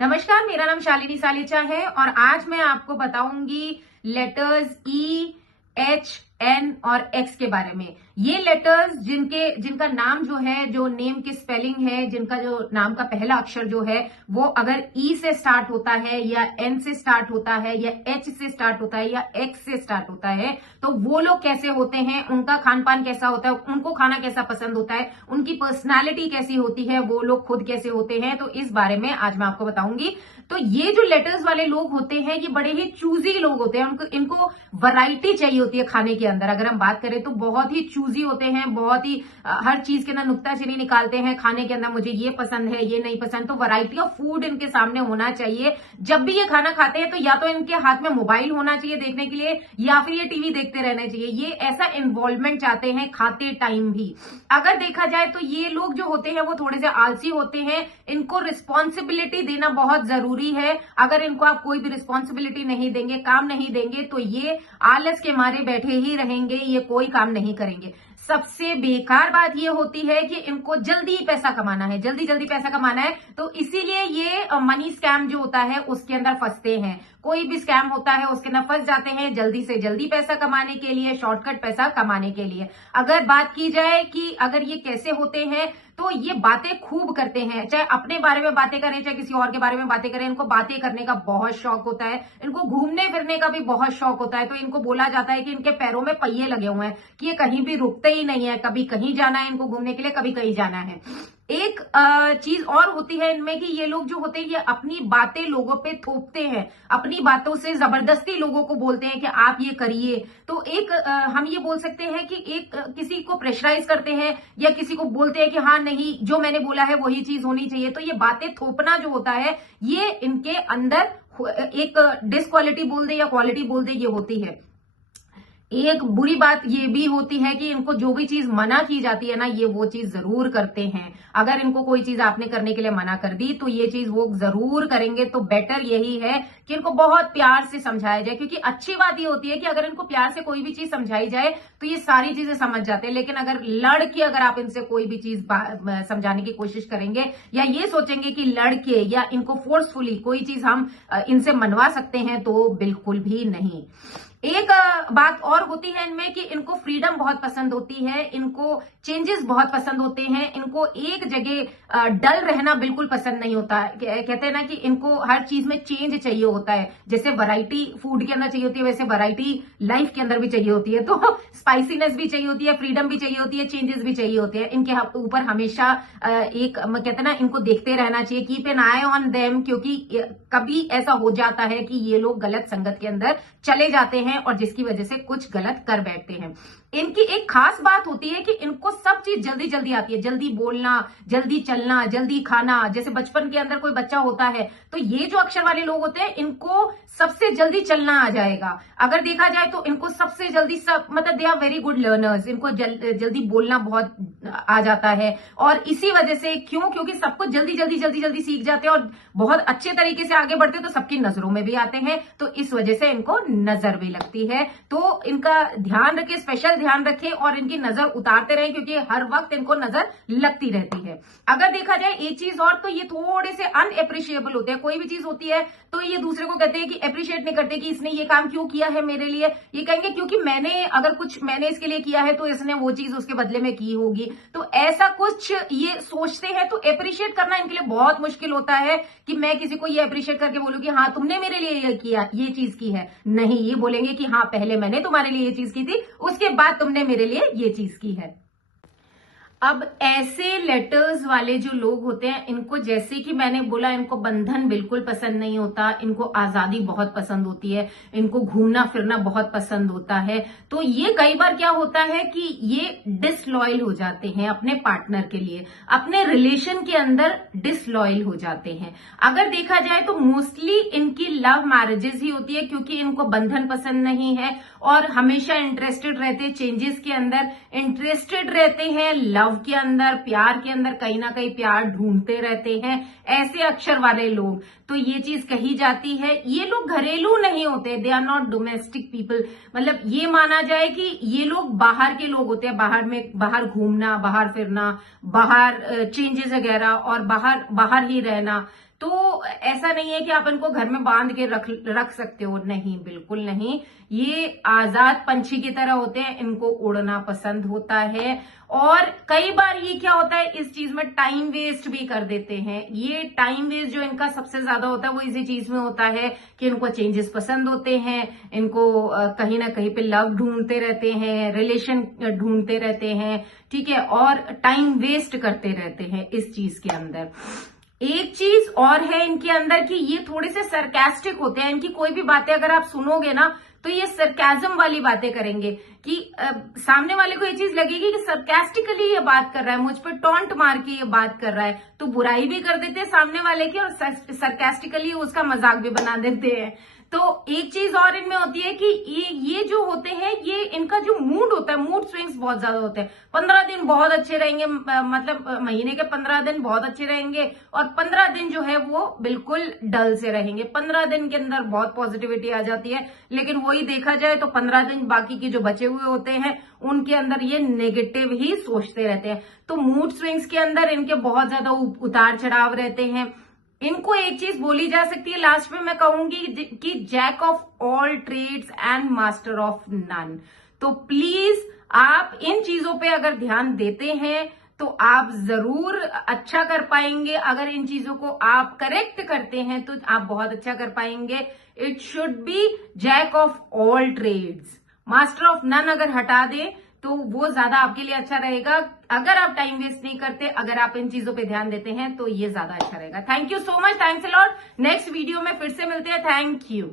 नमस्कार, मेरा नाम शालिनी सालेचा है और आज मैं आपको बताऊंगी लेटर्स ई, एच, एन और एक्स के बारे में। ये लेटर्स जिनका नाम जो है, जो नेम की स्पेलिंग है, जिनका जो नाम का पहला अक्षर जो है वो अगर ई से स्टार्ट होता है या एन से स्टार्ट होता है या एच से स्टार्ट होता है या एक्स से स्टार्ट होता है, तो वो लोग कैसे होते हैं, उनका खान पान कैसा होता है, उनको खाना कैसा पसंद होता है, उनकी पर्सनालिटी कैसी होती है, वो लोग खुद कैसे होते हैं, तो इस बारे में आज मैं आपको बताऊंगी। तो ये जो लेटर्स वाले लोग होते हैं ये बड़े ही चूजी लोग होते हैं। इनको वैरायटी चाहिए होती है खाने के अंदर। अगर हम बात करें तो बहुत ही चूजी होते हैं, बहुत ही हर चीज के अंदर नुक्ताचीनी निकालते हैं खाने के अंदर। मुझे ये पसंद है, ये नहीं पसंद। तो वैरायटी ऑफ फूड इनके सामने होना चाहिए। जब भी ये खाना खाते हैं तो या तो इनके हाथ में मोबाइल होना चाहिए देखने के लिए, या फिर ये टीवी देखते रहना चाहिए। ये ऐसा इन्वॉल्वमेंट चाहते हैं खाते टाइम भी। अगर देखा जाए तो ये लोग जो होते हैं वो थोड़े से आलसी होते हैं। इनको रिस्पॉन्सिबिलिटी देना बहुत जरूरी है। अगर इनको आप कोई भी रिस्पॉन्सिबिलिटी नहीं देंगे, काम नहीं देंगे, तो ये आलस के मारे बैठे ही रहेंगे, ये कोई काम नहीं करेंगे। सबसे बेकार बात ये होती है कि इनको जल्दी पैसा कमाना है, जल्दी जल्दी पैसा कमाना है, तो इसीलिए ये मनी स्कैम जो होता है उसके अंदर फंसते हैं। कोई भी स्कैम होता है उसके अंदर फंस जाते हैं जल्दी से जल्दी पैसा कमाने के लिए, शॉर्टकट पैसा कमाने के लिए। अगर बात की जाए कि अगर ये कैसे होते हैं, तो ये बातें खूब करते हैं। चाहे अपने बारे में बातें करें, चाहे किसी और के बारे में बातें करें, इनको बातें करने का बहुत शौक होता है। इनको घूमने फिरने का भी बहुत शौक होता है। तो इनको बोला जाता है कि इनके पैरों में पहिए लगे हुए हैं, कि ये कहीं भी रुकते ही नहीं है। कभी कहीं जाना है इनको घूमने के लिए, कभी कहीं जाना है। एक चीज और होती है इनमें कि ये लोग जो होते हैं ये अपनी बातें लोगों पे थोपते हैं। अपनी बातों से जबरदस्ती लोगों को बोलते हैं कि आप ये करिए। तो एक हम ये बोल सकते हैं कि एक किसी को प्रेशराइज करते हैं या किसी को बोलते हैं कि हाँ नहीं, जो मैंने बोला है वही चीज होनी चाहिए। तो ये बातें थोपना जो होता है ये इनके अंदर एक डिसक्वालिटी बोल दे या क्वालिटी बोल दे, ये होती है। एक बुरी बात ये भी होती है कि इनको जो भी चीज मना की जाती है ना, ये वो चीज जरूर करते हैं। अगर इनको कोई चीज आपने करने के लिए मना कर दी तो ये चीज वो जरूर करेंगे। तो बेटर यही है कि इनको बहुत प्यार से समझाया जाए, क्योंकि अच्छी बात ये होती है कि अगर इनको प्यार से कोई भी चीज समझाई जाए तो ये सारी चीजें समझ जाते हैं। लेकिन अगर लड़ के अगर आप इनसे कोई भी चीज समझाने की कोशिश करेंगे या ये सोचेंगे कि लड़के या इनको फोर्सफुली कोई चीज हम इनसे मनवा सकते हैं, तो बिल्कुल भी नहीं। एक बात और होती है इनमें कि इनको फ्रीडम बहुत पसंद होती है, इनको चेंजेस बहुत पसंद होते हैं। इनको एक जगह डल रहना बिल्कुल पसंद नहीं होता। कहते हैं ना कि इनको हर चीज में चेंज चाहिए होता है। जैसे वैरायटी फूड के अंदर चाहिए होती है, वैसे वैरायटी लाइफ के अंदर भी चाहिए होती है। तो स्पाइसीनेस भी चाहिए होती है, फ्रीडम भी चाहिए होती है, चेंजेस भी चाहिए होते हैं। इनके ऊपर हमेशा एक कहते हैं ना, इनको देखते रहना चाहिए, keep an I on them, क्योंकि कभी ऐसा हो जाता है कि ये लोग गलत संगत के अंदर चले जाते हैं और जिसकी वजह से कुछ गलत कर बैठते हैं। इनकी एक खास बात होती है कि इनको सब चीज जल्दी जल्दी आती है। जल्दी बोलना, जल्दी चलना, जल्दी खाना। जैसे बचपन के अंदर कोई बच्चा होता है तो ये जो अक्षर वाले लोग होते हैं इनको सबसे जल्दी चलना आ जाएगा। अगर देखा जाए तो इनको सबसे जल्दी मतलब they are very good learners. इनको जल्दी बोलना बहुत आ जाता है। और इसी वजह से क्योंकि सबको जल्दी जल्दी जल्दी जल्दी सीख जाते हैं और बहुत अच्छे तरीके से आगे बढ़ते हैं, तो सबकी नजरों में भी आते हैं। तो इस वजह से इनको नजर भी लगती है। तो इनका ध्यान रखें, स्पेशल ध्यान रखें और इनकी नजर उतारते रहें, क्योंकि हर वक्त इनको नजर लगती रहती है। अगर देखा जाए एक चीज और, तो ये थोड़े से अनएप्रिशिएबल होते हैं। कोई भी चीज होती है तो ये दूसरे को कहते हैं कि अप्रिशिएट नहीं करते कि इसने ये काम क्यों किया है मेरे लिए। ये कहेंगे क्योंकि मैंने इसके लिए किया है तो इसने वो चीज उसके बदले में की होगी। तो ऐसा कुछ ये सोचते हैं। तो अप्रिशिएट करना इनके लिए बहुत मुश्किल होता है कि मैं किसी को ये अप्रिशिएट करके बोलूं कि हाँ तुमने मेरे लिए ये किया, ये चीज की है। नहीं, ये बोलेंगे कि हाँ पहले मैंने तुम्हारे लिए ये चीज की थी, उसके बाद तुमने मेरे लिए ये चीज की है। अब ऐसे लेटर्स वाले जो लोग होते हैं इनको, जैसे कि मैंने बोला, इनको बंधन बिल्कुल पसंद नहीं होता। इनको आजादी बहुत पसंद होती है, इनको घूमना फिरना बहुत पसंद होता है। तो ये कई बार क्या होता है कि ये डिसलॉयल हो जाते हैं अपने पार्टनर के लिए, अपने रिलेशन के अंदर डिसलॉयल हो जाते हैं। अगर देखा जाए तो मोस्टली इनकी लव मैरिजेस ही होती है, क्योंकि इनको बंधन पसंद नहीं है और हमेशा इंटरेस्टेड रहते हैं चेंजेस के अंदर, इंटरेस्टेड रहते हैं लव के अंदर, प्यार के अंदर, कहीं ना कहीं प्यार ढूंढते रहते हैं ऐसे अक्षर वाले लोग। तो ये चीज कही जाती है, ये लोग घरेलू नहीं होते, they are not domestic people. मतलब ये माना जाए कि ये लोग बाहर के लोग होते हैं, बाहर घूमना, बाहर फिरना, बाहर चेंजेस वगैरह और बाहर ही रहना। तो ऐसा नहीं है कि आप इनको घर में बांध के रख सकते हो, नहीं, बिल्कुल नहीं। ये आजाद पंछी की तरह होते हैं, इनको उड़ना पसंद होता है। और कई बार ये क्या होता है, इस चीज में टाइम वेस्ट भी कर देते हैं। ये टाइम वेस्ट जो इनका सबसे ज्यादा होता है वो इसी चीज में होता है कि इनको चेंजेस पसंद होते हैं, इनको कहीं ना कहीं पे लव ढूंढते रहते हैं, रिलेशन ढूंढते रहते हैं, ठीक है, और टाइम वेस्ट करते रहते हैं इस चीज के अंदर। एक चीज और है इनके अंदर कि ये थोड़े से सरकास्टिक होते हैं। इनकी कोई भी बातें अगर आप सुनोगे ना तो ये सरकाजम वाली बातें करेंगे कि सामने वाले को ये चीज लगेगी कि सरकास्टिकली ये बात कर रहा है, मुझ पर टॉन्ट मार के ये बात कर रहा है, तो बुराई भी कर देते हैं सामने वाले की और सरकास्टिकली उसका मजाक भी बना देते हैं। तो एक चीज और इनमें होती है कि ये जो होते हैं, ये इनका जो मूड होता है, मूड स्विंग्स बहुत ज्यादा होते हैं। 15 दिन बहुत अच्छे रहेंगे, मतलब महीने के 15 दिन बहुत अच्छे रहेंगे और 15 दिन जो है वो बिल्कुल डल से रहेंगे। 15 दिन के अंदर बहुत पॉजिटिविटी आ जाती है, लेकिन वही देखा जाए तो 15 दिन बाकी के जो बचे हुए होते हैं उनके अंदर ये नेगेटिव ही सोचते रहते हैं। तो मूड स्विंग्स के अंदर इनके बहुत ज्यादा उतार चढ़ाव रहते हैं। इनको एक चीज बोली जा सकती है लास्ट में मैं कहूंगी कि jack of all trades and master of none. तो प्लीज आप इन चीजों पे अगर ध्यान देते हैं तो आप जरूर अच्छा कर पाएंगे। अगर इन चीजों को आप करेक्ट करते हैं तो आप बहुत अच्छा कर पाएंगे। It should be jack of all trades, master of none अगर हटा दें तो वो ज्यादा आपके लिए अच्छा रहेगा। अगर आप टाइम वेस्ट नहीं करते, अगर आप इन चीजों पे ध्यान देते हैं तो ये ज्यादा अच्छा रहेगा। Thank you so much, thanks a lot. Next video में फिर से मिलते हैं। Thank you.